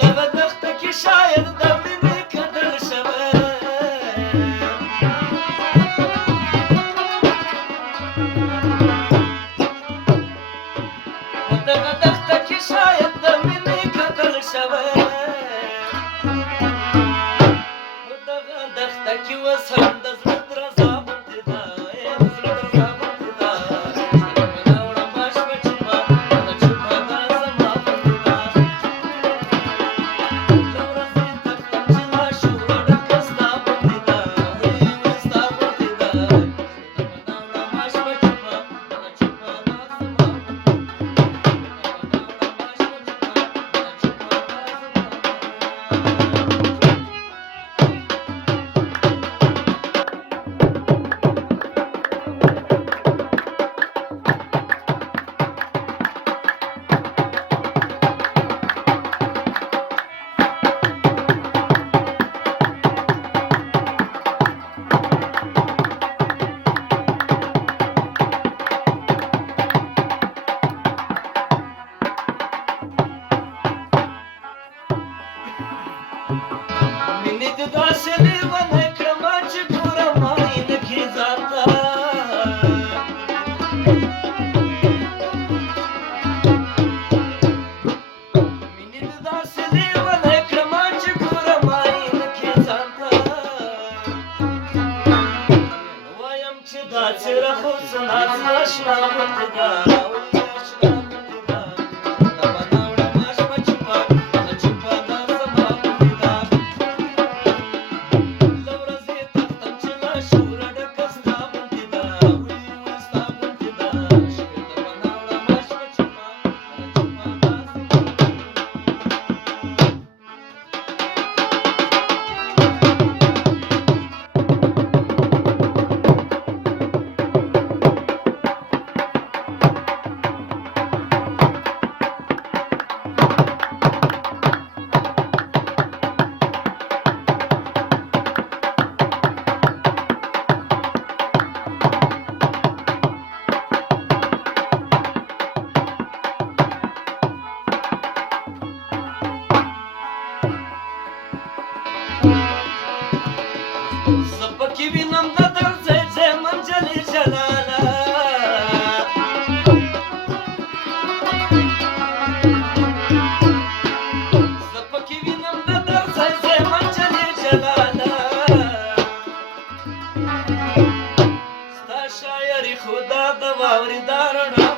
دغه دښته کې شاید د مینې کډل شوی په دغه دښته کې شاید د مینې کډل شوی په دغه دښته کې اوس هم د زړه درزا غوندې ده د زړه درزا غوندې ده شپه راوړه ما شپه چوپه هغه چوپه ده زما غوندې ده له ورځې تختم چې لا شوره ډکه ستا غوندې ده ستا غوندې ده شپه راوړه ما شپه چوپه هغه چوپه ده زما غوندې ده مینې دې داسې لیونی کړمه چې ګورم آینه کې ځان ته مینې دې داسې لیونی کړمه چې ګورم آینه کې ځان ته وایم چې دا څېره خو څه ناڅه اشنا غوندې ده زه پکې وینم د درځي ځای منجلې جلاله زه پکې وینم د درځي ځای منجلې جلاله ستا شاعري خدا د واورې دا رڼا